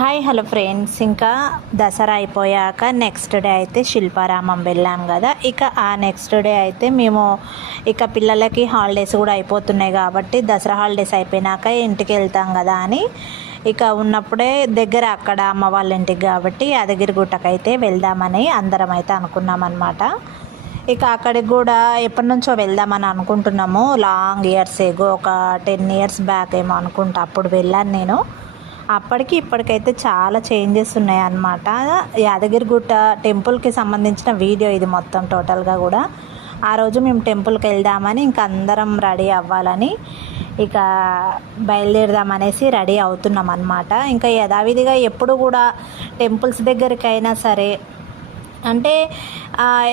Hi hello friends, ఇంకా దసరా అయిపోయాక next day అయితే శిల్పారామం వెళ్ళాం కదా. ఇక ఆ నెక్స్ట్ డే అయితే మేము ఇక పిల్లలకి హాలిడేస్ కూడా అయిపోతున్నాయి కాబట్టి దసరా హాలిడేస్ అయిపోయినాక ఇంటికి వెళ్తాం కదా అని ఇక ఉన్నప్పుడే దగ్గర అక్కడ అమ్మ వాళ్ళ ఇంటికి కాబట్టి యాదగిరిగుట్టకైతే వెళ్దామని అందరం అయితే అనుకున్నాం అన్నమాట. ఇక అక్కడికి కూడా ఎప్పటి నుంచో వెళ్దామని అనుకుంటున్నాము. లాంగ్ ఇయర్స్ ఏగో ఒక 10 ఇయర్స్ బ్యాక్ ఏమో అనుకుంటా అప్పుడు వెళ్ళాను నేను. అప్పటికి ఇప్పటికైతే చాలా చేంజెస్ ఉన్నాయి అన్నమాట. యాదగిరిగుట్ట టెంపుల్కి సంబంధించిన వీడియో ఇది మొత్తం టోటల్గా కూడా. ఆ రోజు మేము టెంపుల్కి వెళ్దామని ఇంకా అందరం రెడీ అవ్వాలని ఇక బయలుదేరదామనేసి రెడీ అవుతున్నాం అన్నమాట. ఇంకా యథావిధిగా ఎప్పుడు కూడా టెంపుల్స్ దగ్గరికైనా సరే అంటే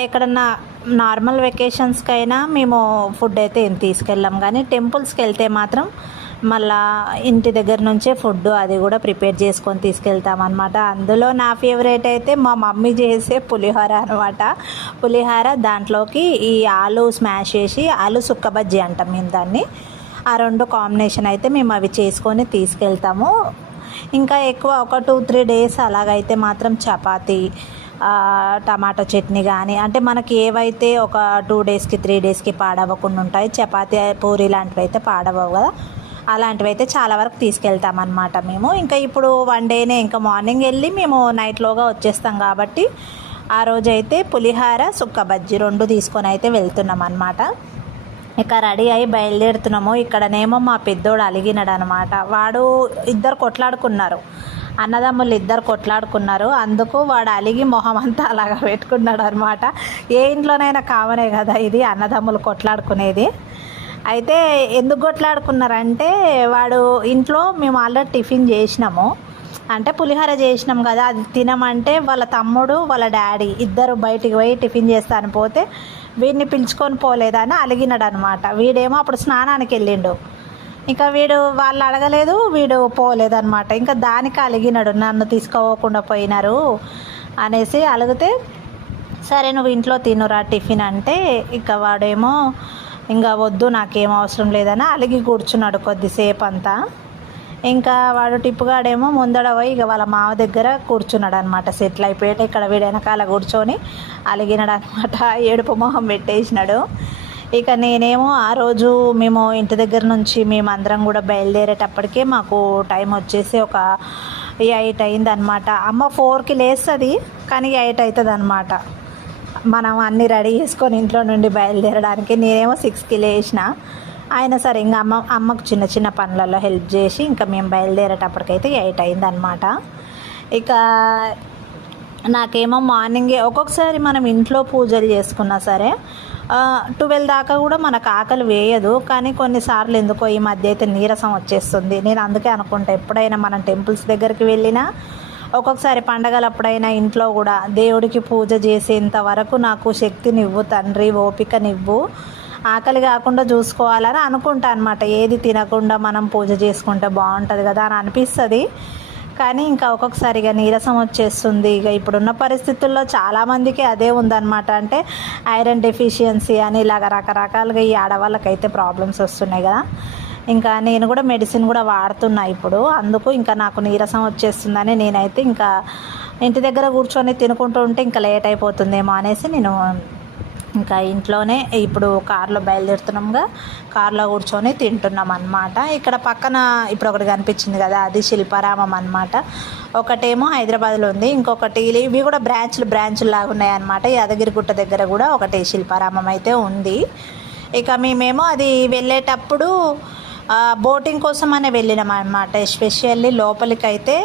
ఎక్కడన్నా నార్మల్ వెకేషన్స్కైనా మేము ఫుడ్ అయితే ఏం తీసుకెళ్ళాం, కానీ టెంపుల్స్కి వెళ్తే మాత్రం మళ్ళా ఇంటి దగ్గర నుంచే ఫుడ్ అది కూడా ప్రిపేర్ చేసుకొని తీసుకెళ్తాం అనమాట. అందులో నా ఫేవరెట్ అయితే మా మమ్మీ చేసే పులిహోర అనమాట. పులిహోర దాంట్లోకి ఈ ఆలు స్మాష్ చేసి ఆలు సుక్క బజ్జీ అంటాం మేము దాన్ని. ఆ రెండు కాంబినేషన్ అయితే మేము అవి చేసుకొని తీసుకెళ్తాము. ఇంకా ఎక్కువ ఒక 2-3 డేస్ అలాగైతే మాత్రం చపాతీ టమాటో చట్నీ కానీ అంటే మనకి ఏవైతే ఒక 2 డేస్కి 3 డేస్కి పాడవకుండా ఉంటాయి, చపాతీ పూరి లాంటివి అయితే పాడవవు కదా, అలాంటివి అయితే చాలా వరకు తీసుకెళ్తామన్నమాట మేము. ఇంకా ఇప్పుడు 1 డేనే, ఇంకా మార్నింగ్ వెళ్ళి మేము నైట్లోగా వచ్చేస్తాం కాబట్టి ఆ రోజైతే పులిహార సుక్క బజ్జీ 2 తీసుకొని అయితే వెళ్తున్నాం అన్నమాట. ఇక రెడీ అయి బయలుదేరుతున్నాము. ఇక్కడనేమో మా పెద్దోడు అలిగినాడు అనమాట. వాడు ఇద్దరు కొట్లాడుకున్నారు, అన్నదమ్ములు ఇద్దరు కొట్లాడుకున్నారు. అందుకు వాడు అలిగి మొహం అంతా అలాగా పెట్టుకున్నాడు అనమాట. ఏ ఇంట్లోనైనా కామనే కదా ఇది, అన్నదమ్ములు కొట్లాడుకునేది. అయితే ఎందుకు కొట్లాడుకున్నారంటే వాడు ఇంట్లో మేము ఆల్రెడీ టిఫిన్ చేసినాము, అంటే పులిహోర చేసినాం కదా, అది తినమంటే వాళ్ళ తమ్ముడు వాళ్ళ డాడీ ఇద్దరు బయటికి పోయి టిఫిన్ చేస్తాను పోతే వీడిని పిలుచుకొని పోలేదని అలిగినాడు అనమాట. వీడేమో అప్పుడు స్నానానికి వెళ్ళిండు, ఇంకా వీడు వాళ్ళు అడగలేదు, వీడు పోలేదన్నమాట. ఇంకా దానికి అలిగినాడు, నన్ను తీసుకోకుండా పోయినారు అనేసి అలిగితే సరే నువ్వు ఇంట్లో తినురా టిఫిన్ అంటే ఇక వాడేమో ఇంకా వద్దు నాకేం అవసరం లేదని అలిగి కూర్చున్నాడు కొద్దిసేపు అంతా. ఇంకా వాడు టిప్పుగాడేమో ముందడ పోయి ఇక వాళ్ళ మామ దగ్గర కూర్చున్నాడు అనమాట. సెటిల్ అయిపోయాడు. ఇక్కడ వీడు వెనకాల కూర్చొని అలిగినాడు అనమాట, ఏడుపు మొహం పెట్టేసినాడు. ఇక నేనేమో ఆ రోజు మేము ఇంటి దగ్గర నుంచి మేమందరం కూడా బయలుదేరేటప్పటికే మాకు టైం వచ్చేసి ఒక 8 అయింది అనమాట. అమ్మ 4కి లేస్తుంది కానీ 8 అవుతుంది అనమాట మనం అన్నీ రెడీ చేసుకొని ఇంట్లో నుండి బయలుదేరడానికి. నేనేమో 6కి లేచిన, అయినా సరే ఇంకా అమ్మకు చిన్న చిన్న పనులలో హెల్ప్ చేసి ఇంకా మేము బయలుదేరేటప్పటికైతే 8 అయింది అనమాట. ఇక నాకేమో మార్నింగే ఒక్కొక్కసారి మనం ఇంట్లో పూజలు చేసుకున్నా సరే 12 దాకా కూడా మనకు ఆకలి వేయదు, కానీ కొన్నిసార్లు ఎందుకో ఈ మధ్య అయితే నీరసం వచ్చేస్తుంది. నేను అందుకే అనుకుంటా ఎప్పుడైనా మనం టెంపుల్స్ దగ్గరికి వెళ్ళినా ఒక్కొక్కసారి పండగలప్పుడైనా ఇంట్లో కూడా దేవుడికి పూజ చేసేంత వరకు నాకు శక్తినివ్వు తండ్రి, ఓపికనివ్వు, ఆకలి కాకుండా చూసుకోవాలని అనుకుంటా అనమాట. ఏది తినకుండా మనం పూజ చేసుకుంటే బాగుంటుంది కదా అని అనిపిస్తుంది, కానీ ఇంకా ఒక్కొక్కసారిగా నీరసం వచ్చేస్తుంది. ఇక ఇప్పుడున్న పరిస్థితుల్లో చాలామందికి అదే ఉందన్నమాట. అంటే ఐరన్ డెఫిషియన్సీ అని ఇలాగ రకరకాలుగా ఈ ఆడవాళ్ళకైతే ప్రాబ్లమ్స్ వస్తున్నాయి కదా. ఇంకా నేను కూడా మెడిసిన్ కూడా వాడుతున్నా ఇప్పుడు, అందుకు ఇంకా నాకు నీరసం వచ్చేస్తుందని నేనైతే ఇంకా ఇంటి దగ్గర కూర్చొని తినుకుంటూ ఉంటే ఇంకా లేట్ అయిపోతుందేమో అనేసి నేను ఇంకా ఇంట్లోనే ఇప్పుడు కారులో బయలుదేరుతున్నాంగా, కారులో కూర్చొని తింటున్నాం అన్నమాట. ఇక్కడ పక్కన ఇప్పుడు ఒకటి కనిపించింది కదా, అది శిల్పారామం అన్నమాట. ఒకటేమో హైదరాబాద్లో ఉంది, ఇంకొకటి ఇవి కూడా బ్రాంచులు లాగా ఉన్నాయన్నమాట. యాదగిరిగుట్ట దగ్గర కూడా ఒకటి శిల్పారామం అయితే ఉంది. ఇక మేమేమో అది వెళ్ళేటప్పుడు బోటింగ్ కోసం అనే వెళ్ళినాం అనమాట. ఎస్పెషల్లీ లోపలికైతే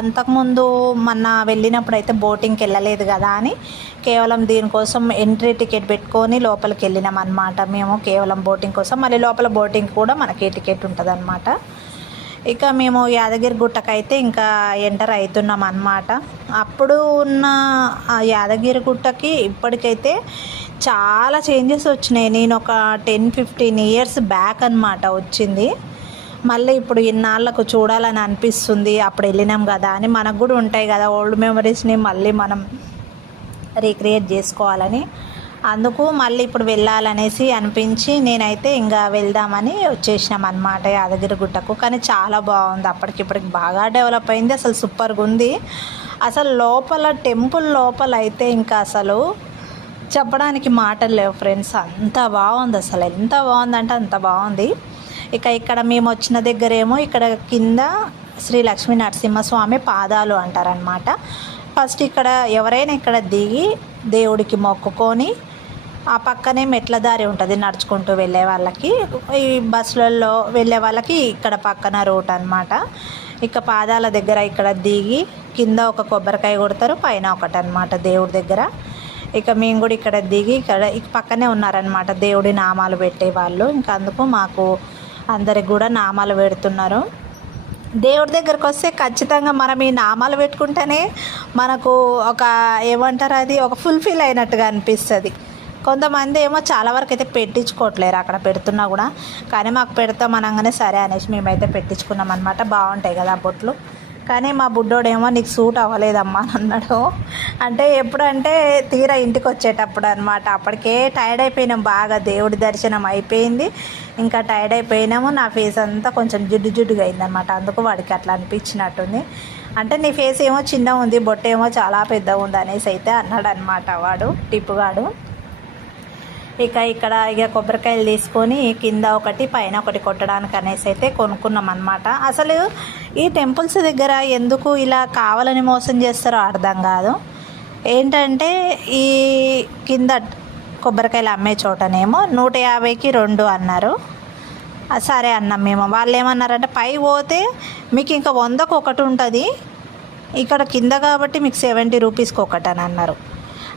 అంతకుముందు మొన్న వెళ్ళినప్పుడు అయితే బోటింగ్కి వెళ్ళలేదు కదా అని కేవలం దీనికోసం ఎంట్రీ టికెట్ పెట్టుకొని లోపలికి వెళ్ళినాం అనమాట. మేము కేవలం బోటింగ్ కోసం, మళ్ళీ లోపల బోటింగ్ కూడా మనకి టికెట్ ఉంటుంది అనమాట. ఇక మేము యాదగిరిగుట్టకైతే ఇంకా ఎంటర్ అవుతున్నాం అన్నమాట. అప్పుడు ఉన్న యాదగిరిగుట్టకి ఇప్పటికైతే చాలా చేంజెస్ వచ్చినాయి. నేను ఒక 10-15 ఇయర్స్ బ్యాక్ అనమాట వచ్చింది. మళ్ళీ ఇప్పుడు ఇన్నాళ్ళకు చూడాలని అనిపిస్తుంది. అప్పుడు వెళ్ళినాం కదా అని మనకు కూడా ఉంటాయి కదా ఓల్డ్ మెమరీస్ని మళ్ళీ మనం రీక్రియేట్ చేసుకోవాలని అందుకు మళ్ళీ ఇప్పుడు వెళ్ళాలనేసి అనిపించి నేనైతే ఇంకా వెళ్దామని వచ్చేసినాం అనమాట యాదగిరి గుట్టకు. కానీ చాలా బాగుంది, అప్పటికిప్పటికి బాగా డెవలప్ అయింది, అసలు సూపర్గా ఉంది. అసలు లోపల టెంపుల్ లోపల అయితే ఇంకా అసలు చెప్పడానికి మాటలు లేవు ఫ్రెండ్స్, అంత బాగుంది, అసలు ఎంత బాగుందంటే అంత బాగుంది. ఇక ఇక్కడ మేము వచ్చిన దగ్గరేమో ఇక్కడ కింద శ్రీ లక్ష్మీ నరసింహస్వామి పాదాలు అంటారనమాట. ఫస్ట్ ఇక్కడ ఎవరైనా ఇక్కడ దిగి దేవుడికి మొక్కుకొని ఆ పక్కనే మెట్ల దారి ఉంటుంది నడుచుకుంటూ వెళ్ళే వాళ్ళకి, ఈ బస్సులలో వెళ్ళే వాళ్ళకి ఇక్కడ పక్కన రూట్ అనమాట. ఇక పాదాల దగ్గర ఇక్కడ దిగి కింద ఒక కొబ్బరికాయ కొడతారు, పైన ఒకటి అనమాట దేవుడి దగ్గర. ఇక మేము కూడా ఇక్కడ దిగి ఇక్కడ పక్కనే ఉన్నారనమాట దేవుడి నామాలు పెట్టేవాళ్ళు. ఇంకా అందుకు మాకు అందరికి కూడా నామాలు పెడుతున్నారు. దేవుడి దగ్గరకు వస్తే ఖచ్చితంగా మనం ఈ నామాలు పెట్టుకుంటేనే మనకు ఒక ఏమంటారు అది ఒక ఫుల్ఫిల్ అయినట్టుగా అనిపిస్తుంది. కొంతమంది ఏమో చాలా వరకు అయితే పెట్టించుకోవట్లేరు అక్కడ పెడుతున్నా కూడా, కానీ మాకు పెడతాం అనగానే సరే అనేసి మేమైతే పెట్టించుకున్నాం అనమాట. బాగుంటాయి కదా బొట్లు. కానీ మా బుడ్డోడేమో నీకు సూట్ అవ్వలేదమ్మా అని అన్నాడు. అంటే ఎప్పుడంటే తీరా ఇంటికి వచ్చేటప్పుడు అనమాట. అప్పటికే టైర్డ్ అయిపోయినాం బాగా, దేవుడి దర్శనం అయిపోయింది, ఇంకా టైర్డ్ అయిపోయినాము. నా ఫేస్ అంతా కొంచెం జిడ్డుగా అయిందనమాట. అందుకు వాడికి అట్లా అనిపించినట్టుంది. అంటే నీ ఫేస్ ఏమో చిన్న ఉంది, బొట్టేమో చాలా పెద్దగా ఉంది అనేసి అయితే అన్నాడు అనమాట వాడు టిప్పుగాడు. ఇక కొబ్బరికాయలు తీసుకొని కింద ఒకటి పైన ఒకటి కొట్టడానికి అనేసి అయితే కొనుక్కున్నాం అనమాట. అసలు ఈ టెంపుల్స్ దగ్గర ఎందుకు ఇలా కావాలని మోసం చేస్తారో అర్థం కాదు. ఏంటంటే ఈ కింద కొబ్బరికాయలు అమ్మే చోటనేమో 150కి 2 అన్నారు. సరే అన్నాం మేము. వాళ్ళు ఏమన్నారంటే పై పోతే మీకు ఇంకా 100కు ఒకటి ఉంటుంది, ఇక్కడ కింద కాబట్టి మీకు 70 రూపీస్కి ఒకటి అని అన్నారు.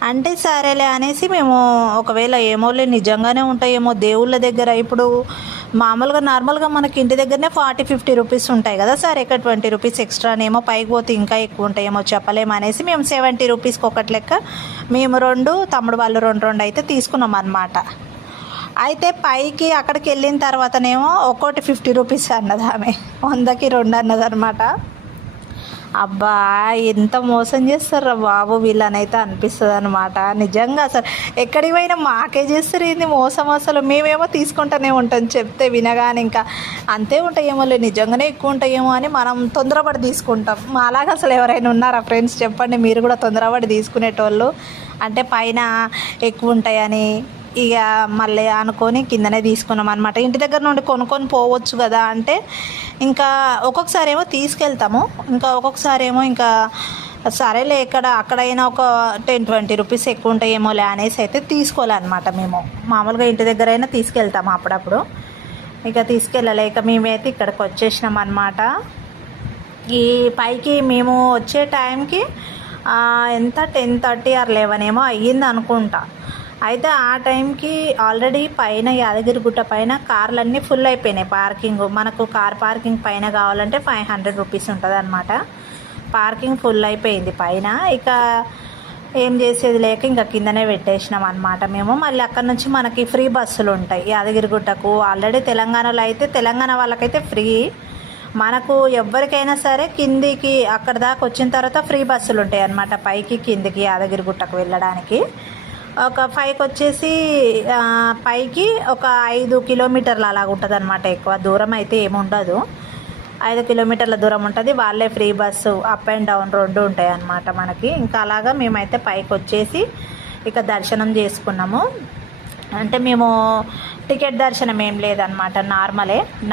అంటే సరేలే అనేసి మేము ఒకవేళ ఏమోలే నిజంగానే ఉంటాయేమో దేవుళ్ళ దగ్గర. ఇప్పుడు మామూలుగా నార్మల్గా మనకి ఇంటి దగ్గరనే 40-50 రూపీస్ ఉంటాయి కదా, సరే ఇక్కడ 20 రూపీస్ ఎక్స్ట్రానేమో పైకి పోతే ఇంకా ఎక్కువ ఉంటాయేమో చెప్పలేము అనేసి మేము 70 రూపీస్కి ఒకటి లెక్క మేము 2, తమ్ముడు వాళ్ళు 2 అయితే తీసుకున్నాం అనమాట. అయితే పైకి అక్కడికి వెళ్ళిన తర్వాతనేమో ఒక్కోటి 50 రూపీస్ అన్నది ఆమె, 100కి 2 అన్నది అనమాట. అబ్బా ఎంత మోసం చేస్తారా బాబు వీళ్ళనైతే అనిపిస్తుంది అనమాట. నిజంగా అసలు ఎక్కడికి పోయినా మాకే చేస్తారు ఏంది మోసం. అసలు మేమేమో తీసుకుంటూనే ఉంటాం, చెప్తే వినగానే ఇంకా అంతే ఉంటాయేమో లే, నిజంగానే ఎక్కువ ఉంటాయేమో అని మనం తొందరపడి తీసుకుంటాం. అలాగా అసలు ఎవరైనా ఉన్నారా ఫ్రెండ్స్ చెప్పండి, మీరు కూడా తొందరపడి తీసుకునేటోళ్ళు? అంటే పైన ఎక్కువ ఉంటాయని ఇక మళ్ళీ అనుకొని కిందనే తీసుకున్నాం అనమాట. ఇంటి దగ్గర నుండి కొనుక్కొని పోవచ్చు కదా అంటే ఇంకా ఒక్కొక్కసారి ఏమో తీసుకెళ్తాము, ఇంకా ఒక్కొక్కసారి ఏమో ఇంకా సరేలే అక్కడైనా ఒక 10-20 రూపీస్ ఎక్కువ ఉంటాయేమోలే అనేసి అయితే తీసుకోవాలన్నమాట. మేము మామూలుగా ఇంటి దగ్గర అయినా తీసుకెళ్తాము అప్పుడప్పుడు, ఇక తీసుకెళ్ళలేక మేమైతే ఇక్కడికి వచ్చేసినాం అనమాట. ఈ పైకి మేము వచ్చే టైంకి ఎంత 10:30 or 11 ఏమో అయ్యింది అనుకుంటా. అయితే ఆ టైంకి ఆల్రెడీ పైన యాదగిరి గుట్ట పైన కార్లన్నీ ఫుల్ అయిపోయినాయి పార్కింగ్. మనకు కార్ పార్కింగ్ పైన కావాలంటే 500 రూపీస్ ఉంటుంది అనమాట. పార్కింగ్ ఫుల్ అయిపోయింది పైన. ఇక ఏం చేసేది లేక ఇంకా కిందనే పెట్టేసినాం అనమాట మేము. మళ్ళీ అక్కడ నుంచి మనకి ఫ్రీ బస్సులు ఉంటాయి యాదగిరి గుట్టకు. ఆల్రెడీ తెలంగాణలో అయితే తెలంగాణ వాళ్ళకైతే ఫ్రీ, మనకు ఎవరికైనా సరే కిందికి అక్కడ దాకా వచ్చిన తర్వాత ఫ్రీ బస్సులు ఉంటాయి అన్నమాట, పైకి కిందికి యాదగిరి గుట్టకు వెళ్ళడానికి. ఒక 5కి వచ్చేసి పైకి ఒక 5 కిలోమీటర్లు అలాగ ఉంటుంది అనమాట. ఎక్కువ దూరం అయితే ఏముండదు, 5 కిలోమీటర్ల దూరం ఉంటుంది. వాళ్ళే free bus up and down 2 ఉంటాయి అన్నమాట మనకి. ఇంకా అలాగా మేమైతే పైకి వచ్చేసి ఇక దర్శనం చేసుకున్నాము. అంటే మేము టికెట్ దర్శనం ఏం లేదనమాట,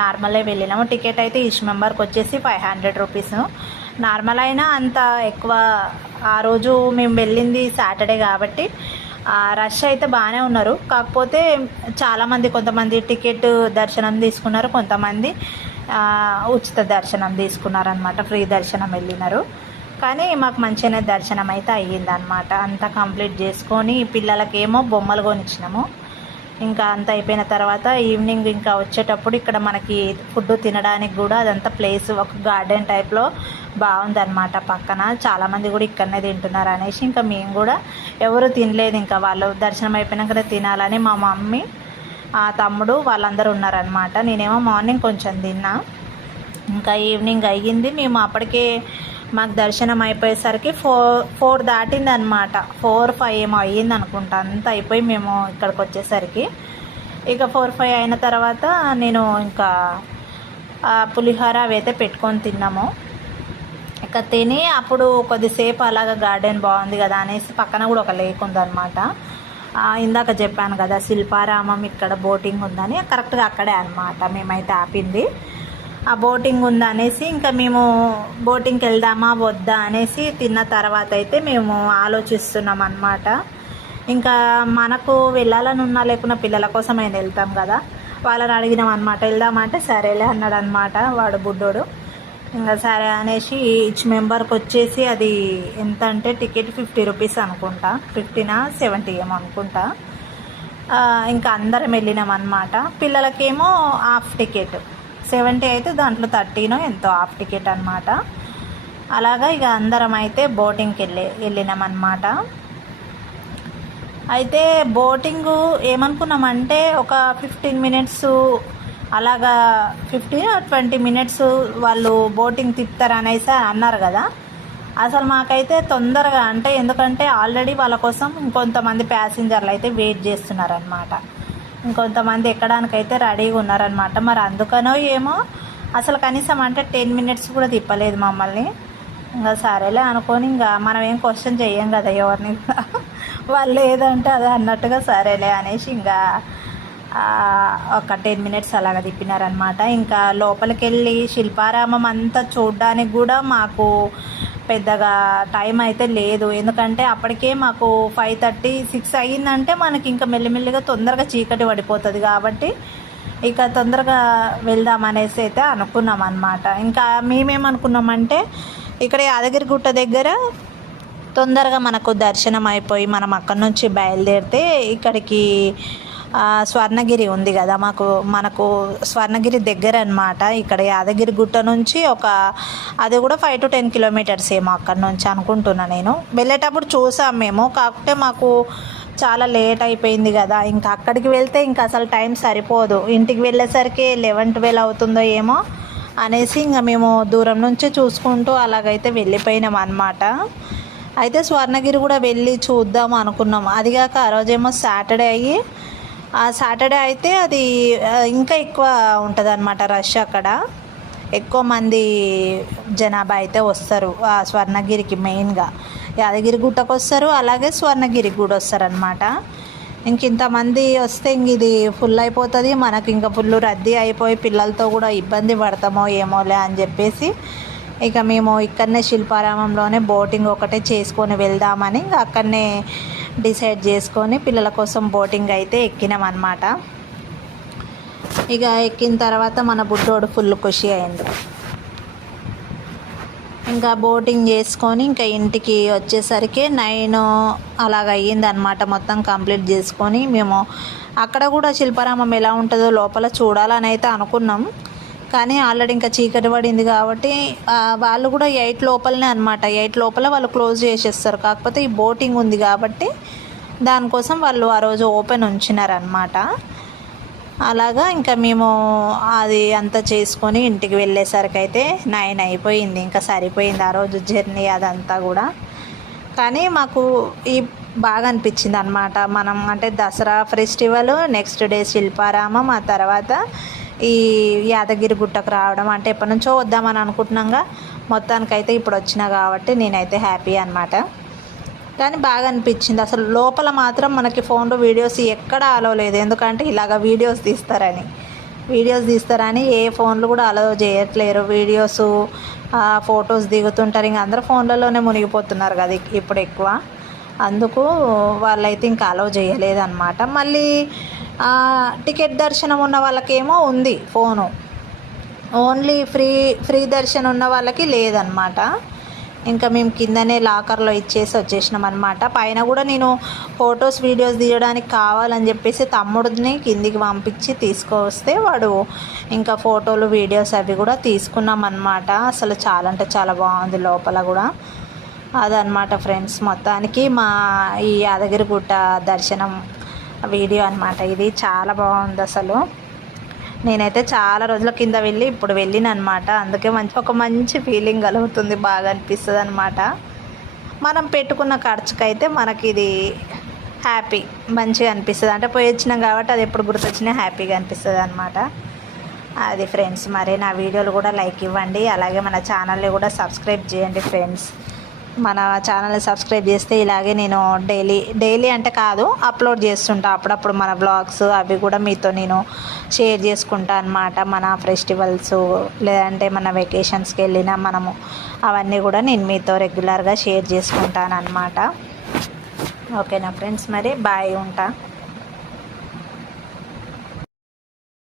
నార్మలే వెళ్ళినాము. టికెట్ అయితే ఈచ్ మెంబర్కి వచ్చేసి 500 రూపీస్. నార్మల్ అయినా అంత ఎక్కువ. ఆ రోజు మేము వెళ్ళింది సాటర్డే కాబట్టి రష్ అయితే బాగానే ఉన్నారు. కాకపోతే చాలామంది, కొంతమంది టికెట్ దర్శనం తీసుకున్నారు, కొంతమంది ఉచిత దర్శనం తీసుకున్నారనమాట, ఫ్రీ దర్శనం వెళ్ళినారు. కానీ మాకు మంచిగానే దర్శనం అయితే అయ్యిందనమాట. అంతా కంప్లీట్ చేసుకొని పిల్లలకేమో బొమ్మలు కొనిచ్చినాము. ఇంకా అంత అయిపోయిన తర్వాత ఈవినింగ్ ఇంకా వచ్చేటప్పుడు ఇక్కడ మనకి ఫుడ్ తినడానికి కూడా అదంతా ప్లేస్ ఒక గార్డెన్ టైప్లో బాగుందన్నమాట. పక్కన చాలామంది కూడా ఇక్కడనే తింటున్నారు అనేసి ఇంకా మేము కూడా ఎవరు తినలేదు, ఇంకా వాళ్ళు దర్శనం అయిపోయినాకనే తినాలని మా మమ్మీ తమ్ముడు వాళ్ళందరూ ఉన్నారనమాట. నేనేమో మార్నింగ్ కొంచెం తిన్నా. ఇంకా ఈవినింగ్ అయ్యింది, మేము అప్పటికే మాకు దర్శనం అయిపోయేసరికి 4 దాటింది అనమాట. 4-5 ఏమో అయ్యింది అనుకుంటా. అంతా అయిపోయి మేము ఇక్కడికి వచ్చేసరికి ఇక 4-5 అయిన తర్వాత నేను ఇంకా పులిహోర అవి అయితే పెట్టుకొని తిన్నాము. ఇక తిని అప్పుడు కొద్దిసేపు అలాగ గార్డెన్ బాగుంది కదా అనేసి పక్కన కూడా ఒక లేక్ ఉందన్నమాట. ఇందాక చెప్పాను కదా శిల్పారామం ఇక్కడ బోటింగ్ ఉందని, కరెక్ట్గా అక్కడే అనమాట మేమైతే ఆపింది. ఆ బోటింగ్ ఉందనేసి ఇంకా మేము బోటింగ్కి వెళ్దామా వద్దా అనేసి తిన్న తర్వాత అయితే మేము ఆలోచిస్తున్నాం అన్నమాట. ఇంకా మనకు వెళ్ళాలని ఉన్నా లేకున్నా పిల్లల కోసం అయినా వెళ్తాం కదా, వాళ్ళని అడిగినాం అనమాట. వెళ్దామంటే సరేలే అన్నాడు అనమాట వాడు బుడ్డోడు. ఇంకా సరే అనేసి ఈచ్ మెంబర్కి వచ్చేసి అది ఎంత అంటే టికెట్ 50 రూపీస్ అనుకుంటా, 50-70 ఏమో అనుకుంటా. ఇంకా అందరం వెళ్ళినాం అనమాట. పిల్లలకేమో హాఫ్ టికెట్ 70 అయితే దాంట్లో 30 ఎంతో హాఫ్ టికెట్ అనమాట. అలాగా ఇక అందరం అయితే బోటింగ్కి వెళ్ళినాం అనమాట. అయితే బోటింగు ఏమనుకున్నామంటే ఒక 15 మినిట్స్ అలాగా 15-20 మినిట్స్ వాళ్ళు బోటింగ్ తిప్పుతారు అనేసి అన్నారు కదా. అసలు మాకైతే తొందరగా అంటే ఎందుకంటే ఆల్రెడీ వాళ్ళ కోసం ఇంకొంతమంది ప్యాసింజర్లు అయితే వెయిట్ చేస్తున్నారనమాట. ఇంకొంతమంది ఎక్కడానికైతే రెడీగా ఉన్నారనమాట. మరి అందుకనో ఏమో అసలు కనీసం అంటే 10 మినిట్స్ కూడా తిప్పలేదు మమ్మల్ని. ఇంకా సరేలే అనుకొని ఇంకా మనం ఏం క్వశ్చన్ చెయ్యం కదా ఎవరిని, వాళ్ళు ఏదంటే అదే అన్నట్టుగా సరేలే అనేసి ఇంకా ఒక 10 మినిట్స్ అలాగ తిప్పినారనమాట. ఇంకా లోపలికి వెళ్ళి శిల్పారామం అంతా చూడడానికి కూడా మాకు పెద్దగా టైం అయితే లేదు. ఎందుకంటే అప్పటికే మాకు 5:30-6 అయ్యిందంటే మనకి ఇంకా మెల్లిమెల్లిగా తొందరగా చీకటి పడిపోతుంది కాబట్టి ఇక తొందరగా వెళ్దామనేసి అయితే అనుకున్నాం అనమాట. ఇంకా మేమేమనుకున్నామంటే ఇక్కడ యాదగిరిగుట్ట దగ్గర తొందరగా మనకు దర్శనం అయిపోయి మనం అక్కడి నుంచి బయలుదేరితే ఇక్కడికి స్వర్ణగిరి ఉంది కదా, మనకు స్వర్ణగిరి దగ్గర అనమాట. ఇక్కడ యాదగిరిగుట్ట నుంచి అది కూడా 5-10 కిలోమీటర్స్ ఏమో అక్కడి నుంచి అనుకుంటున్నా. నేను వెళ్ళేటప్పుడు చూసాం మేము, కాకపోతే మాకు చాలా లేట్ అయిపోయింది కదా. ఇంకా అక్కడికి వెళ్తే ఇంకా అసలు టైం సరిపోదు, ఇంటికి వెళ్ళేసరికి 11-12 అవుతుందో ఏమో అనేసి ఇంకా మేము దూరం నుంచి చూసుకుంటూ అలాగైతే వెళ్ళిపోయినాం అన్నమాట. అయితే స్వర్ణగిరి కూడా వెళ్ళి చూద్దాం అనుకున్నాం. అదిగాక ఆ రోజేమో సాటర్డే అయ్యి, ఆ సాటర్డే అయితే అది ఇంకా ఎక్కువ ఉంటుంది అనమాట రష్. అక్కడ ఎక్కువ మంది జనాభా అయితే వస్తారు ఆ స్వర్ణగిరికి. మెయిన్గా యాదగిరిగుట్టకు వస్తారు, అలాగే స్వర్ణగిరికి కూడా వస్తారనమాట. ఇంతమంది వస్తే ఇంక ఇది ఫుల్ అయిపోతుంది, మనకి ఇంకా ఫుల్ రద్దీ అయిపోయి పిల్లలతో కూడా ఇబ్బంది పడతామో ఏమోలే అని చెప్పేసి ఇక మేము ఇక్కడనే శిల్పారామంలోనే బోటింగ్ ఒకటే చేసుకొని వెళ్దామని ఇంకా అక్కడనే డిసైడ్ చేసుకొని పిల్లల కోసం బోటింగ్ అయితే ఎక్కినాం అన్నమాట. ఇక ఎక్కిన తర్వాత మన బుడ్డోడు ఫుల్ ఖుషి అయింది. ఇంకా బోటింగ్ చేసుకొని ఇంకా ఇంటికి వచ్చేసరికి 9 అలాగ అయ్యింది అనమాట. మొత్తం కంప్లీట్ చేసుకొని మేము అక్కడ కూడా శిల్పారామం ఎలా ఉంటుందో లోపల చూడాలని అయితే అనుకున్నాం. కానీ ఆల్రెడీ ఇంకా చీకటి పడింది కాబట్టి వాళ్ళు కూడా 8 లోపలనే అనమాట. 8 లోపల వాళ్ళు క్లోజ్ చేసేస్తారు. కాకపోతే ఈ బోటింగ్ ఉంది కాబట్టి దానికోసం వాళ్ళు ఆ రోజు ఓపెన్ ఉంచినారనమాట. అలాగా ఇంకా మేము అది అంతా చేసుకొని ఇంటికి వెళ్ళేసరికి అయితే 9 అయిపోయింది. ఇంకా సరిపోయింది ఆ రోజు జర్నీ అదంతా కూడా. కానీ మాకు బాగా అనిపించింది అనమాట. మనం అంటే Dasara festival, next day Shilparamam, ఆ తర్వాత ఈ యాదగిరిగుట్టకు రావడం అంటే ఎప్పటి నుంచో వద్దామని అనుకుంటున్నాగా, మొత్తానికైతే ఇప్పుడు వచ్చినా కాబట్టి నేనైతే హ్యాపీ అనమాట. కానీ బాగా అనిపించింది. అసలు లోపల మాత్రం మనకి ఫోన్లో వీడియోస్ ఎక్కడ అలో లేదు, ఎందుకంటే ఇలాగ వీడియోస్ తీస్తారని ఏ ఫోన్లు కూడా అలో చేయట్లేరు. వీడియోస్ ఫొటోస్ దిగుతుంటారు, ఇంకా అందరూ ఫోన్లలోనే మునిగిపోతున్నారు కదా ఇప్పుడు ఎక్కువ. అందుకు వాళ్ళైతే ఇంకా అలో చేయలేదన్నమాట. మళ్ళీ టికెట్ దర్శనం ఉన్న వాళ్ళకేమో ఉంది ఫోను, ఓన్లీ ఫ్రీ దర్శనం ఉన్న వాళ్ళకి లేదనమాట. ఇంకా మేము కిందనే లాకర్లో ఇచ్చేసి వచ్చేసినాం అనమాట. పైన కూడా నేను ఫొటోస్ వీడియోస్ తీయడానికి కావాలని చెప్పేసి తమ్ముడిని కిందికి పంపించి తీసుకొస్తే వాడు ఇంకా ఫోటోలు వీడియోస్ అవి కూడా తీసుకున్నాం అనమాట. అసలు చాలా అంటే చాలా బాగుంది లోపల కూడా. అదనమాట ఫ్రెండ్స్, మొత్తానికి మా ఈ యాదగిరిగుట్ట దర్శనం వీడియో అనమాట. ఇది చాలా బాగుంది అసలు. నేనైతే చాలా రోజుల కింద వెళ్ళి ఇప్పుడు వెళ్ళినమాట. అందుకే ఒక మంచి ఫీలింగ్ కలుగుతుంది, బాగా అనిపిస్తుంది అనమాట. మనం పెట్టుకున్న ఖర్చుకైతే మనకి ఇది హ్యాపీ మంచిగా అనిపిస్తుంది. అంటే పోయి వచ్చినాం కాబట్టి అది ఎప్పుడు గుర్తొచ్చినా హ్యాపీగా అనిపిస్తుంది అనమాట. అది ఫ్రెండ్స్, మరి నా వీడియోలు కూడా లైక్ ఇవ్వండి, అలాగే మన ఛానల్ని కూడా సబ్స్క్రైబ్ చేయండి ఫ్రెండ్స్. మన ఛానల్ని సబ్స్క్రైబ్ చేస్తే ఇలాగే నేను డైలీ అంటే కాదు, అప్లోడ్ చేస్తుంటా అప్పుడప్పుడు మన బ్లాగ్స్, అవి కూడా మీతో నేను షేర్ చేసుకుంటా అనమాట. మన ఫెస్టివల్స్ లేదంటే మన వెకేషన్స్కి వెళ్ళినా మనము అవన్నీ కూడా నేను మీతో రెగ్యులర్గా షేర్ చేసుకుంటాను అనమాట. ఓకేనా ఫ్రెండ్స్, మరి బాయ్, ఉంటా.